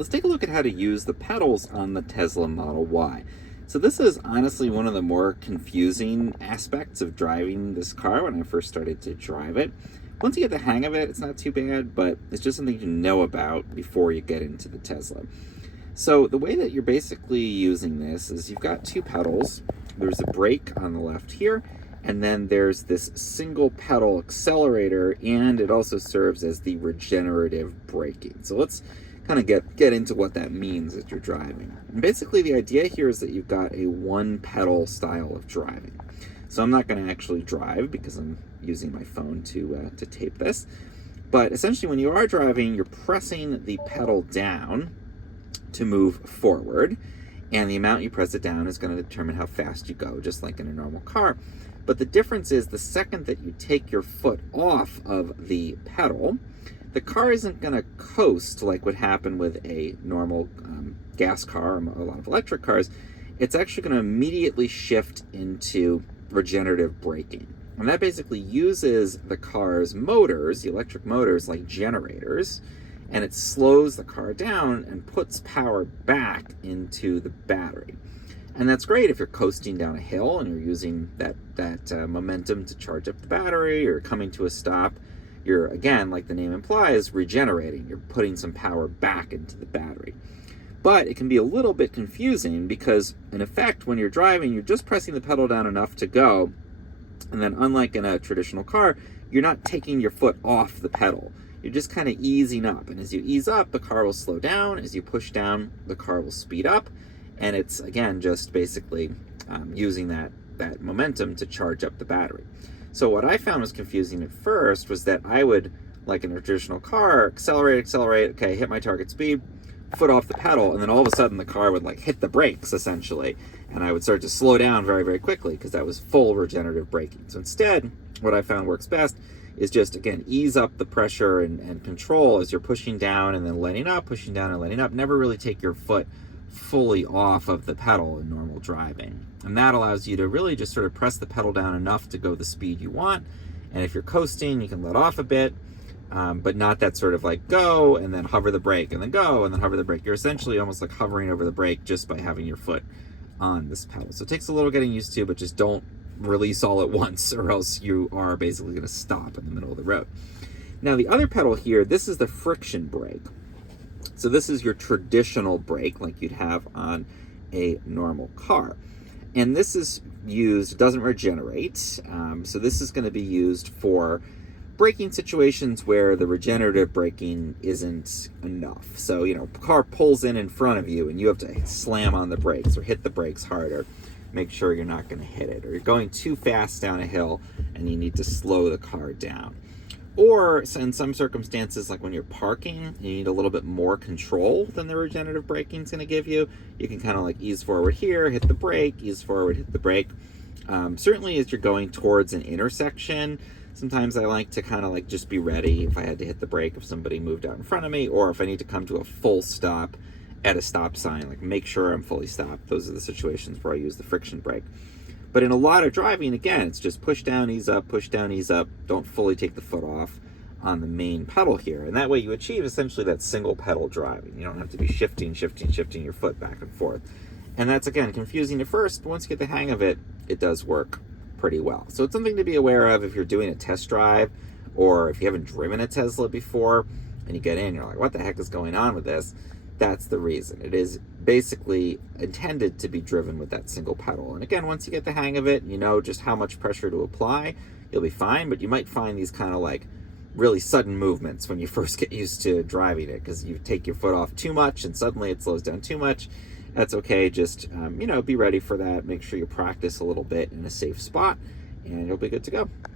Let's take a look at how to use the pedals on the Tesla Model Y. So this is honestly one of the more confusing aspects of driving this car when I first started to drive it. Once you get the hang of it, it's not too bad, but it's just something to know about before you get into the Tesla. So the way that you're basically using this is you've got two pedals. There's a brake on the left here, and then there's this single pedal accelerator, and it also serves as the regenerative braking. So let's kind of get into what that means as you're driving. And basically the idea here is that you've got a one pedal style of driving. So I'm not going to actually drive because I'm using my phone to tape this. But essentially when you are driving, you're pressing the pedal down to move forward, and the amount you press it down is going to determine how fast you go, just like in a normal car. But the difference is the second that you take your foot off of the pedal, the car isn't going to coast like would happen with a normal gas car or a lot of electric cars. It's actually going to immediately shift into regenerative braking. And that basically uses the car's motors, the electric motors, like generators, and it slows the car down and puts power back into the battery. And that's great if you're coasting down a hill and you're using that momentum to charge up the battery, or coming to a stop. You're, again, like the name implies, regenerating. You're putting some power back into the battery. But it can be a little bit confusing because, in effect, when you're driving, you're just pressing the pedal down enough to go. And then, unlike in a traditional car, you're not taking your foot off the pedal. You're just kind of easing up. And as you ease up, the car will slow down. As you push down, the car will speed up. And it's, again, just basically using that momentum to charge up the battery. So what I found was confusing at first was that I would, like in a traditional car, accelerate, okay, hit my target speed, foot off the pedal, and then all of a sudden the car would like hit the brakes essentially, and I would start to slow down very, very quickly because that was full regenerative braking. So instead, what I found works best is just, again, ease up the pressure and control as you're pushing down and then letting up, pushing down and letting up. Never really take your foot fully off of the pedal in normal driving. And that allows you to really just sort of press the pedal down enough to go the speed you want. And if you're coasting, you can let off a bit, but not that sort of like go and then hover the brake and then go and then hover the brake. You're essentially almost like hovering over the brake just by having your foot on this pedal. So it takes a little getting used to, but just don't release all at once or else you are basically going to stop in the middle of the road. Now the other pedal here, this is the friction brake. So this is your traditional brake like you'd have on a normal car. And this is used, it doesn't regenerate. So this is going to be used for braking situations where the regenerative braking isn't enough. So, a car pulls in front of you and you have to slam on the brakes or hit the brakes harder. Make sure you're not going to hit it. Or you're going too fast down a hill and you need to slow the car down. Or in some circumstances, like when you're parking, you need a little bit more control than the regenerative braking is going to give you. You can kind of like ease forward here, hit the brake, ease forward, hit the brake. Certainly as you're going towards an intersection, sometimes I like to kind of like just be ready if I had to hit the brake if somebody moved out in front of me, or if I need to come to a full stop at a stop sign, like make sure I'm fully stopped. Those are the situations where I use the friction brake. But in a lot of driving, again, it's just push down, ease up, push down, ease up. Don't fully take the foot off on the main pedal here. And that way you achieve essentially that single pedal driving. You don't have to be shifting your foot back and forth. And that's, again, confusing at first, but once you get the hang of it, it does work pretty well. So it's something to be aware of if you're doing a test drive, or if you haven't driven a Tesla before and you get in, you're like, what the heck is going on with this? That's the reason. It is basically intended to be driven with that single pedal. And again, once you get the hang of it, you know just how much pressure to apply, you'll be fine. But you might find these kind of like really sudden movements when you first get used to driving it, because you take your foot off too much and suddenly it slows down too much. That's okay. Just, be ready for that. Make sure you practice a little bit in a safe spot and you'll be good to go.